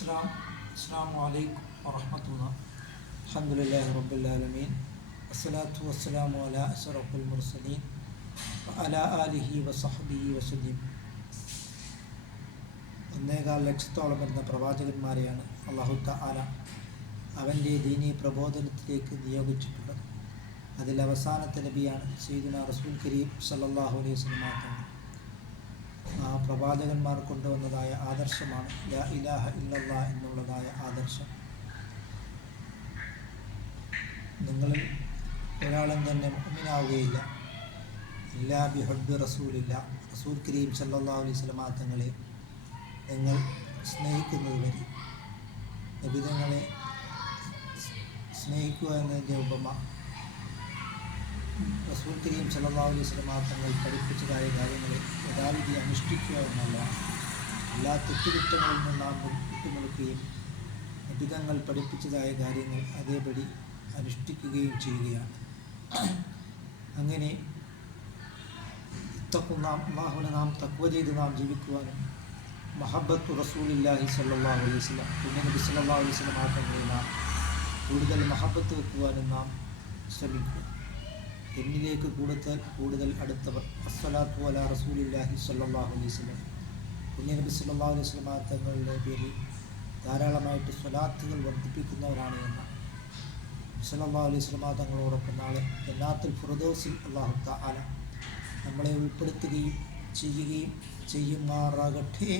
അസ്സലാമു വറഹ്മത്തുള്ളാഹി. അൽഹംദുലില്ലാഹി റബ്ബിൽ ആലമീൻ. വസ്സലാത്തു വസ്സലാമു അലാ അശ്റഫിൽ മുർസലീൻ വഅലാ ആലിഹി വസഹ്ബിഹി വസല്ലം. 1.25 ലക്ഷത്തോളം വരുന്ന പ്രവാചകന്മാരെയാണ് അല്ലാഹു തആല അവൻ്റെ ദീനീ പ്രബോധനത്തിലേക്ക് നിയോഗിച്ചിട്ടുള്ളത്. അതിൽ അവസാനത്തെ നബിയാണ് സയ്യിദുനാ റസൂൽ കരീം സല്ലല്ലാഹു അലൈഹി വസല്ലം തങ്ങൾ. ആ പ്രവാചകന്മാർ കൊണ്ടുവന്നതായ ആദർശമാണ് ലാ ഇലാഹ ഇല്ലല്ലാഹ് എന്നുള്ളതായ ആദർശം. നിങ്ങളിൽ ഒരാളും തന്നെ മുഅ്മിനാവുകയില്ല ഇല്ലാ ബിഹുബ്ബി റസൂലില്ല, റസൂൽ കരീം സല്ലല്ലാഹു അലൈഹി വസല്ലം തങ്ങളെ നിങ്ങൾ സ്നേഹിക്കുന്നത് വരെ. നബി തങ്ങളെ സ്നേഹിക്കുക എന്നതിൻ്റെ ഉപമ റസൂൽ കരീം സല്ലല്ലാഹു അലൈഹി വസല്ലം തങ്ങൾ പഠിപ്പിച്ചതായ കാര്യങ്ങളെ യഥാവിധി അനുഷ്ഠിക്കുക എന്നല്ല, എല്ലാ തെറ്റുകുറ്റങ്ങളിൽ നിന്നും നാം വിട്ടുനിൽക്കുകയും നബി തങ്ങൾ പഠിപ്പിച്ചതായ കാര്യങ്ങൾ അതേപടി അനുഷ്ഠിക്കുകയും ചെയ്യുകയാണ്. അങ്ങനെ അല്ലാഹുവിനെ നാം തഖ്വ ചെയ്ത് നാം ജീവിക്കുവാനും മഹബ്ബത്തു റസൂലില്ലാഹി സല്ലല്ലാഹു അലൈഹി വസല്ലം, പിന്നെ നബി സല്ലല്ലാഹു അലൈഹി വസല്ലം തങ്ങളെ നാം കൂടുതൽ മഹബ്ബത്ത് വെക്കുവാനും നാം ശ്രമിക്കുക. എന്നിലേക്ക് കൂടുതൽ അടുത്തവർ അസ്സലാത്തു അലാ റസൂലില്ലാഹി സല്ലല്ലാഹു അലൈഹി വസല്ലം, പുണ്യ നബി സല്ലല്ലാഹു അലൈഹി വസല്ലം തങ്ങളുടെ പേരിൽ ധാരാളമായിട്ട് സ്വലാത്തുകൾ വർദ്ധിപ്പിക്കുന്നവരാണ് എന്ന സല്ലല്ലാഹു അലൈഹി വസല്ലം തങ്ങളോടൊപ്പം നാളെ ജന്നാത്തുൽ ഫിർദൗസിൽ അല്ലാഹു തആല നമ്മളെ ഉൾപ്പെടുത്തുകയും ചെയ്യുമാറാകട്ടെ.